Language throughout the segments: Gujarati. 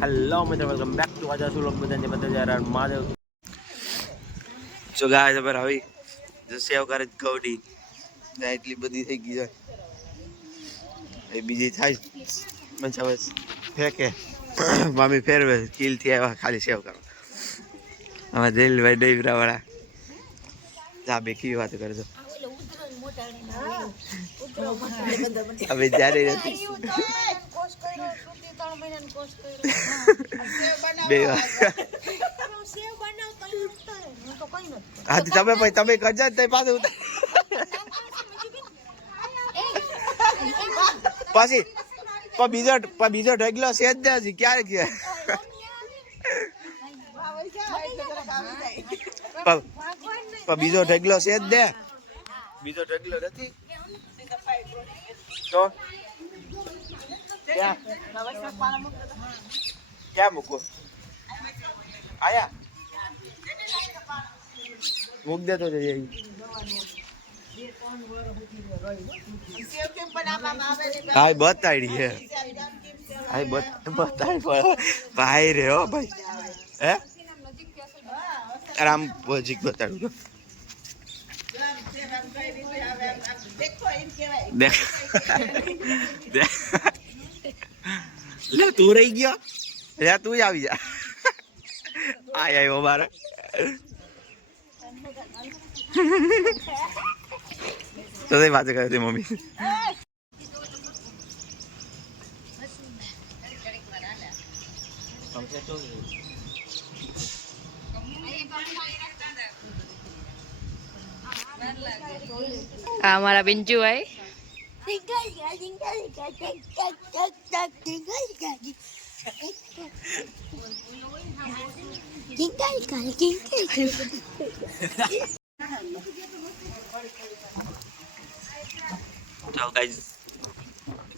હેલો મિત્રો વેલકમ બેક ટુ આજા સુલોક બધાને બધા જરા માધવ જો ગાય છે પર આવી જો સેવ કરે ગૌડી ત્યાં એટલી બધી થઈ ગઈ છે એ બીજી થાય પછી હવે ફેંકે મામી ફેરવે કિલથી આવ્યા ખાલી સેવ કરો હવે દિલભાઈ ડેવરા વાળા જા બે કેવી વાત કરે છે હવે જ્યારે નથી બે વાર. હા તો તમે ભાઈ તમે કરજો ને પાસે પાછું પણ બીજો પણ બીજો ઢગલો છે જ હજી. ક્યારે કે? પણ પણ બીજો ઢગલો છે જ ને બીજો ઢગલો નથી? તો? ક્યાં? મૂકો? આયા. મૂક દે તો જઈએ હાય બતાડી હે ભાઈ બત બતાડી પણ ભાઈ રે હો ભાઈ. હે? રામ નજીક બતાડું દેખ દેખ લે તું રહી ગયો? લે તું જ આવી જા. આય આવ્યો મારે તો વાત કરે તે મમ્મી. આ અમારા બિંજુ ભાઈ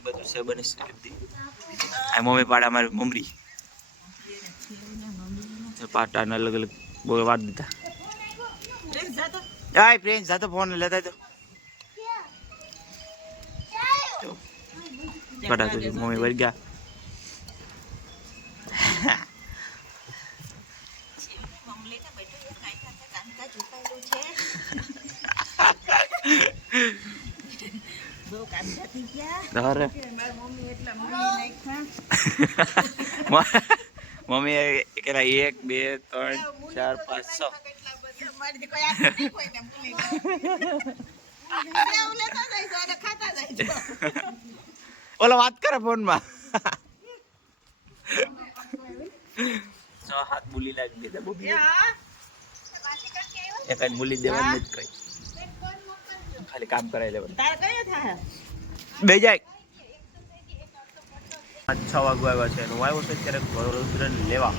બધું છે બને આ મમ્મી પાડા મારી મમરી. પાટા અલગ અલગ બોલવા દીધા. પ્રિન્સ જાતો. ફોન લેતા તો ફટાક મમ્મી વળી ગયા મમ્મી કેટલા એક બે ત્રણ ચાર પાંચ છ. ઓલો વાત કરે ફોનમાં. છ હાથ બોલી લાગી દીધા બબી. એક જ બોલી દેવાનું જ કઈ. ખાલી કામ કરાવી લેવાનું. બે જાય. પાંચ છ વાગવા આવ્યા છે. હું આવ્યો છું અત્યારે વડોદરાને લેવા.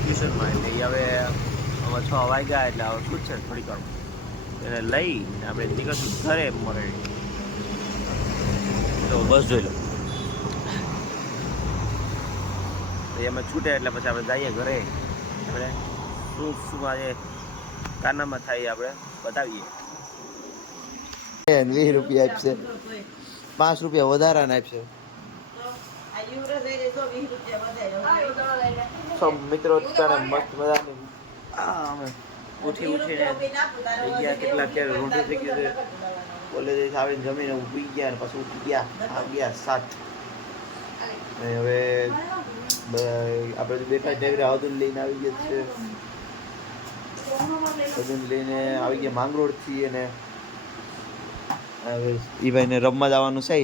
ટ્યુશનમાં. એટલે હવે હવે છ વાગ્યા એટલે હવે પૂછશે થોડીક વાર. એને લઈને આપણે નીકળશું ઘરે મરે તો બસ જોઈ લો. એમાં છૂટે એટલે પછી આપણે જઈએ ઘરે. આપણે શું શું આજે કાનામાં થાય આપણે બતાવીએ. વીસ રૂપિયા આપશે. પાંચ રૂપિયા વધારાના આપશે. સૌ મિત્રો મસ્ત મજાની. આ અમે ઉઠી ઉઠીને કેટલા ક્યારે રોંઢું થઈ ગયું છે. કોલેજ આવીને જમીને ઊભી ગયા ને પછી ઉઠી ગયા આવ્યા ગયા સાત. અને હવે આપણે તો બેઠા ટેવરે હદુન લઈને આવી ગયા છે. હદુન લઈને આવી ગયા માંગરોળથી અને હવે એ ભાઈને રમવા જવાનું છે.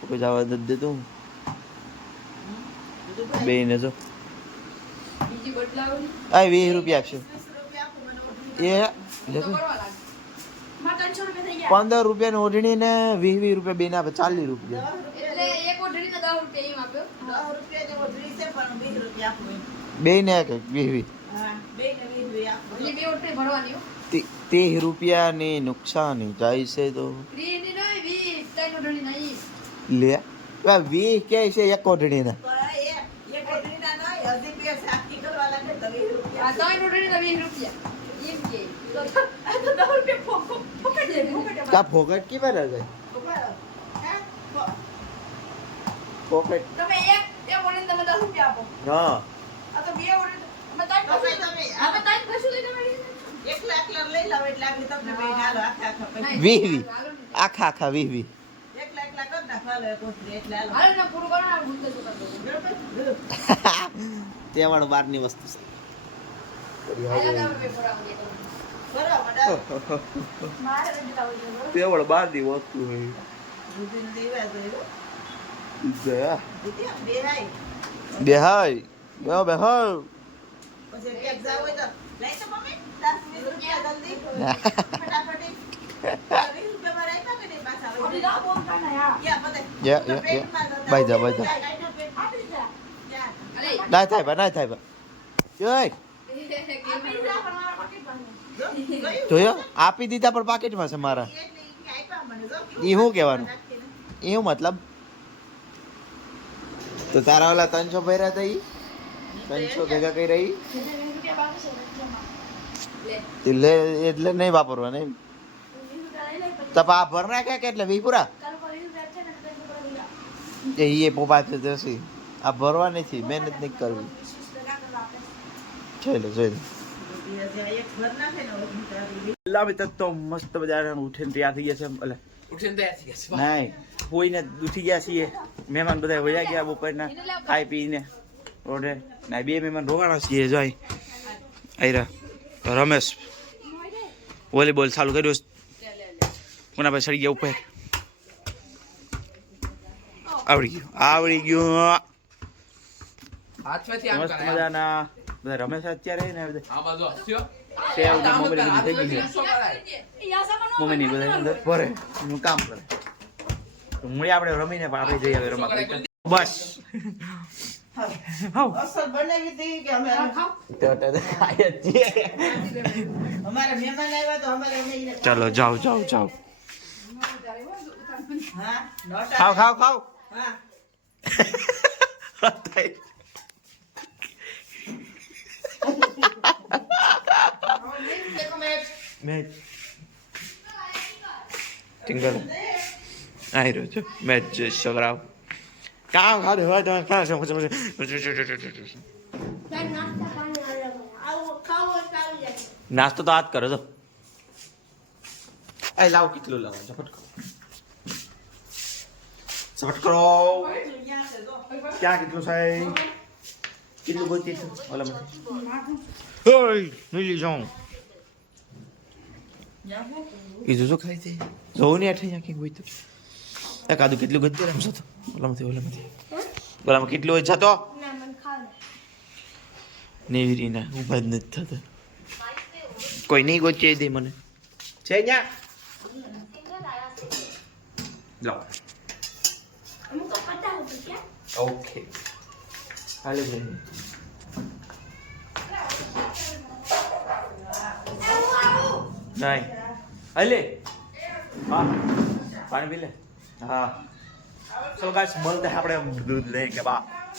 કોઈ જવા નથી દેતું. બે ને જો આ વીસ રૂપિયા આપશે. એ. પંદર રૂપિયાની ઓઢણી ને વીસ વીસ રૂપિયા બે ના આપે ચાલીસ રૂપિયા. બે ને એક વીસ વીસ તે- રૂપિયા રૂપિયાની નુકસાની જાય છે તો. લે આ વીસ કે છે એક ઓઢણી ના કા ફોકટ કે પર જાય પોકેટ તમે એક એક ઓડીને તમે દસ હા આ તો બે ઓર્ડર એકલા લર લઈ લાવ એટલે આગળ તમને બે ગાલો આખા આખા પૈસા વીહ વી આખા આખા વી વી એકલા એકલા કર નાખો હાલો એક ઓર્ડર એટલે હાલો ના પૂરું કરો બહારની વસ્તુ છે બરાબર તે વાળો બારની વસ્તુ દેવા જોઈએ દયા દીદી આમ બે હાય બેહાય બેહો બેહો પછી ક્યાંક જાવ હોય તો લઈ તો મમ્મી દસ વીસ રૂપિયા જોય? આપી દીધા પણ પાકેટમાં છે મારા. ઈ શું કહેવાનું? એ શું મતલબ? તો તારા ઓલા ત્રણસો ભર્યા હતા ઈ? ત્રણસો ભેગા કઈ રહી? એટલે એટલે નહીં વાપરવા, નહીં? તો આ ભર નાખ્યા કે એટલે વીપુરા? એ એ પોપા છે જશે. આ ભરવા નથી, મહેનત નહીં કરવી. જોઈ લો જોઈ લો. તો મસ્ત બધા ઉઠીને તૈયાર થઈ ગયા છે નહીં હોઈને ઉઠી ગયા છીએ. મહેમાન બધા વયા ગયા બપોરના ખાઈ પીને રોડે ના બે મહેમાન રોકાણા છીએ જોઈ આયરા રમેશ વોલીબોલ ચાલુ કર્યું. કોના પાસે ચડી ગયા ઉપર. આવડી ગયું આવડી ગયું. મસ્ત મજાના. બધા રમેશ અત્યારે ને બધા સેવ ને મમરી બધી થઈ ગઈ મમ્મી ની બધા અંદર. ભરે નું કામ કરે. તો મૂળી આપણે રમીને પણ આપણે જઈએ હવે રમવા કરીએ. બસ. ચાલો જાઓ જાઓ જાઓ. ખાવ ખાવ ખાવ હા. મેચ ટિંગલ. આઈ રહ્યો છું. મેચ જે સગરાવ. કામ ખાધે? હોય તમે ક્યાં છે? નાસ્તો તો આજ કરો તો એ લાવ કેટલું લાવો? ઝપટ કરો. ઝપટ કરો. ક્યાં કેટલું સાહેબ? કેટલું ગોતી છે ઓલા માટે ઓય નીલી જાઉં એ જો ખાઈ છે જોઉં ને આઠે ક્યાંક હોય તો એ કાદુ કેટલું ગતિ રમશો તો ઓલામાંથી ઓલામાંથી ઓલામાં કેટલું હોય જતો નેવી ના ઊભા જ નથી થતા કોઈ નહીં ગોચે દે મને છે ન્યા લાવ ઓકે હાલે જઈએ નહીં હાલે હા. પાણી પી લે. હા. ચલો ગાઈસ મળતે આપણે દૂધ લઈ કે બા.